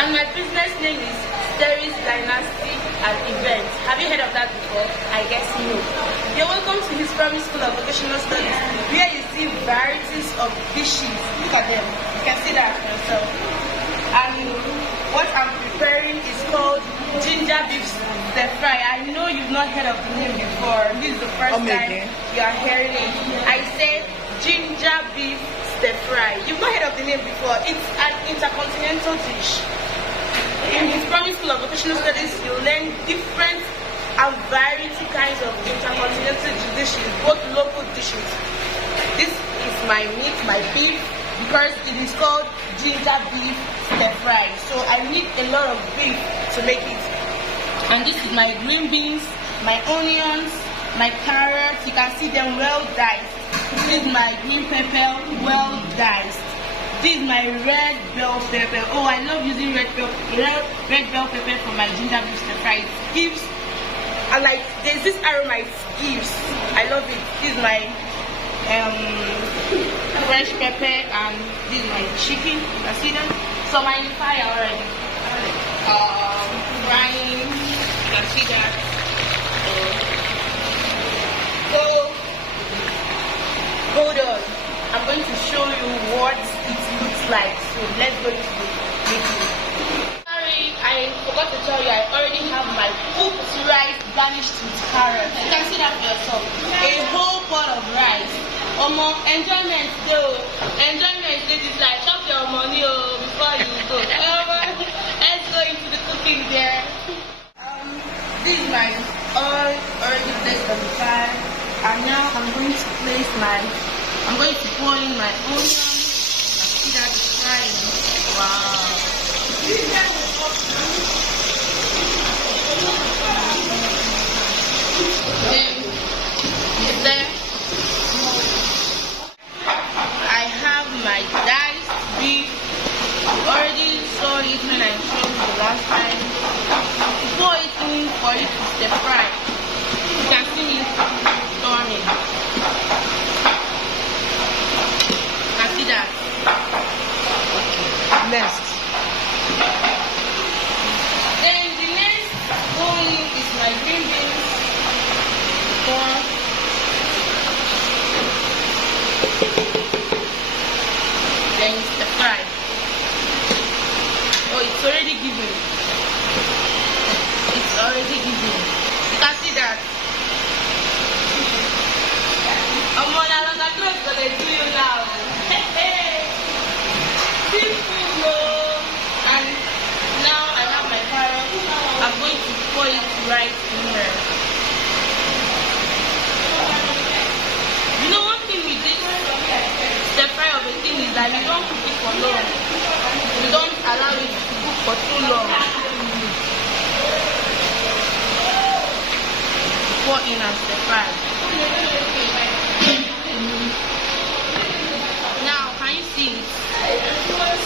and my business name is Steris Dynasty and Events. Have you heard of that before? I guess no. You're welcome to his primary school of vocational studies, where you see varieties of dishes. Look at them. You can see that for yourself. And what I'm preparing is called ginger beef stir fry. I know you've not heard of the name before. This is the first time you are hearing it. I said ginger beef stir fry. You've not heard of the name before. It's an intercontinental dish. In his primary school of vocational studies, you learn different and variety kinds of intercontinental dishes, both local dishes. This is my meat, my beef, because it is called ginger beef stir fry. So I need a lot of beef to make it. And this is my green beans, my onions, my carrots. You can see them well diced. This is my green pepper, well diced. This is my red bell pepper. Oh, I love using red bell pepper for my ginger beef stir fry. It gives, and like there's this aroma it gives. I love it. This is my fresh pepper, and this is my chicken. You see them? So I'm in the fire already. Frying. You can see that. Hold on. I'm going to show you what it looks like. So let's go to the video. Sorry, I forgot to tell you, I already have my cooked rice garnished with carrots. You can see that for yourself. A whole pot of rice. Enjoyment though. Enjoyment is like chop your money before you go. Let's go into the cooking there. This is my oil already placed on the fire. And now I'm going to pour in my onions. I see that it's frying. Wow. Then there I have my diced beef. You already saw it when I showed you the last time. Pour it in for it to stir fry. You can see me storming. That. Next. Then the next going is my green beans. Then it's the fry. Oh, it's already given. It's already given. You can see that. I'm on a lot of clothes that I do you now. And now I have my carrot. I'm going to pour it right in here. You know, one thing with this stir fry of a thing is that you don't cook it for long. You don't allow it to cook for too long. Pour in and stir fry. Now, can you see it?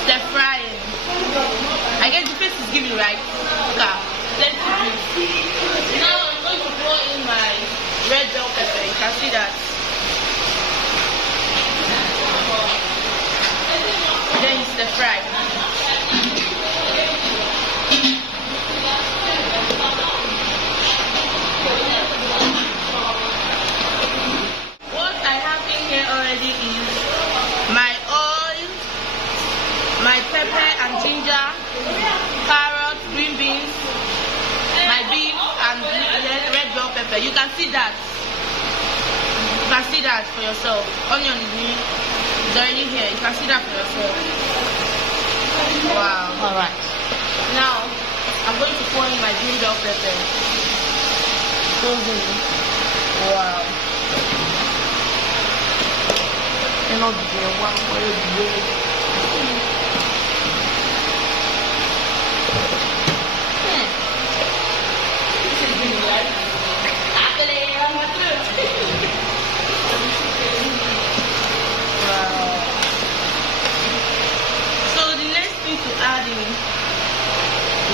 Stir frying. I guess the face is giving right. Okay, let's do it. Now I'm going to pour in my red bell pepper. You can see that. Then stir fry. What I have in here already is my oil, my pepper and ginger, carrots, green beans, my beef and red bell pepper. You can see that. You can see that for yourself. Onion is already here. You can see that for yourself. Wow. Alright. Now I'm going to pour in my green bell pepper. Wow. You know, the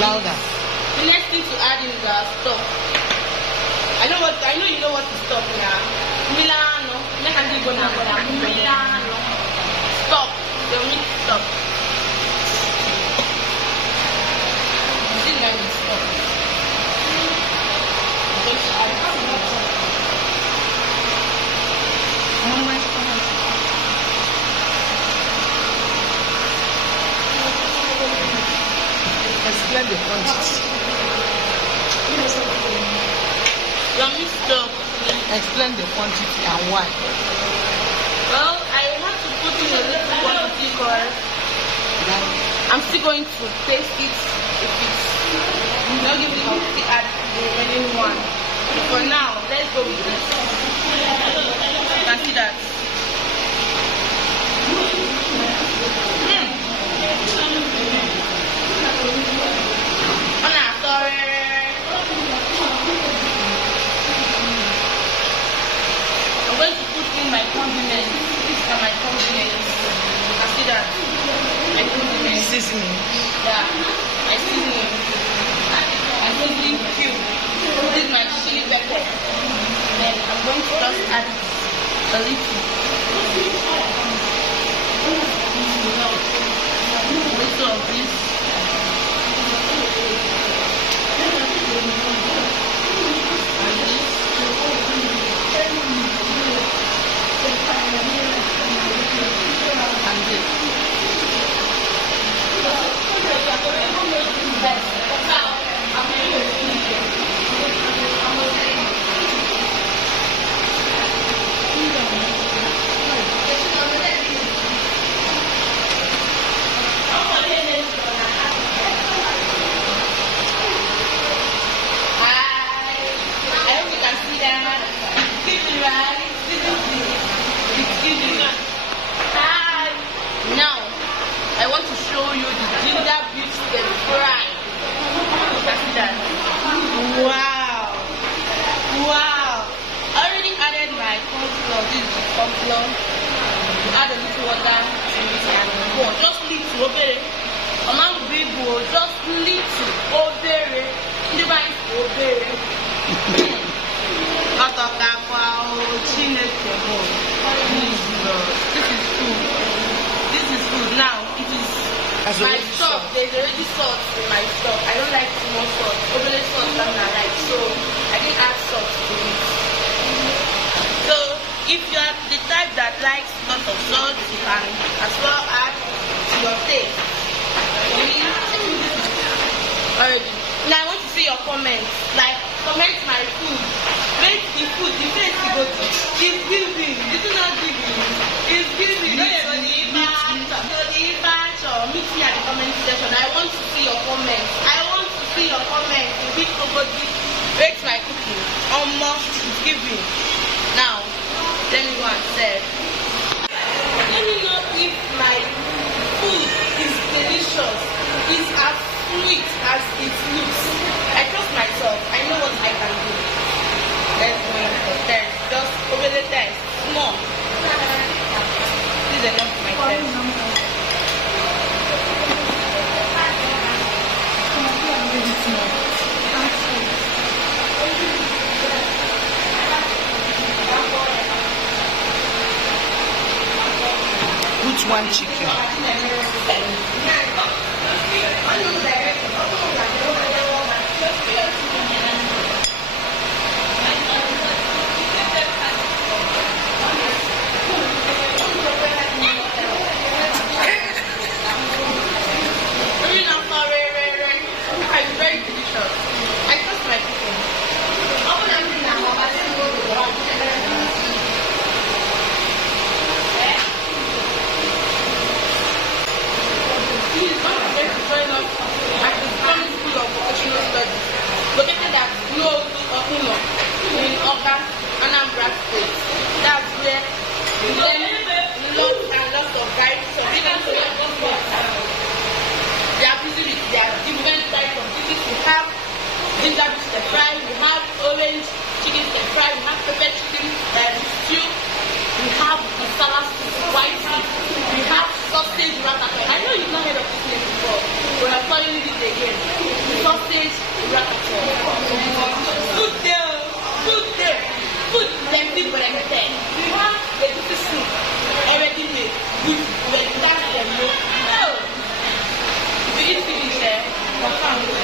Louder. The next thing to add is stop. I know you know what to stop now. Milano. Milano. Stop. They need to stop. explain the quantity. Your mixture. Explain the quantity and why. Well, I want to put in a little quantity because I'm still going to taste it if it's not giving me to add the remaining one. For now, let's go with this. You can see that. I'm going to put in my condiments. These are my condiments. You can see that. My condiments. Seasoning. Yeah, my seasoning. My seasoning cube. This is my chili pepper. Then I'm going to just add a little. A little of this. Now, I want to show you the ginger beef stir fry. You can see that. Wow! Wow! I already added my corn flour. This is the corn flour. You add a little water to it and go. Just little, okay? Among people, just little, obere. The rice, obere. This is food. This is food. Now it is my stuff. There's already salt in my stuff. I don't like too much salt. Overly salt that I like, so I didn't add salt to it. So if you are the type that likes lots of salt, you can as well add to your taste. For me, already. Now I want to see your comments. Like comment my food. Make the food, the face you go to. It's giving. This is not giving. It's giving. Meet me at the comment section. I want to see your comments. I want to see your comments. Which nobody rates my cooking. Almost it's giving. Now, let me go and serve. Let me know if my food is delicious. It's as sweet as it looks. I trust myself. I know what I can do. Let's go in for test. Just over the test. Small. This is enough for my test. Which one chicken? Very delicious. I trust my cooking. Please don't forget to join us at the Primary School of Vocational Studies, located at Uno in Oka, Anambra State. That's where we learn lots and lots of varieties of different foods. They are busy with their different types of dishes. We have ginger beef stir fry, we have orange chicken stir fry, we have pepper chicken stew, we have masala soup, white soup, we have sausage ratatouille. I know you've not heard of this name before, but I'm telling you this again. Sausage ratatouille. Food there, food plenty for everything. We have the different soup already made with the that's the milk. You eat finish there, confirm.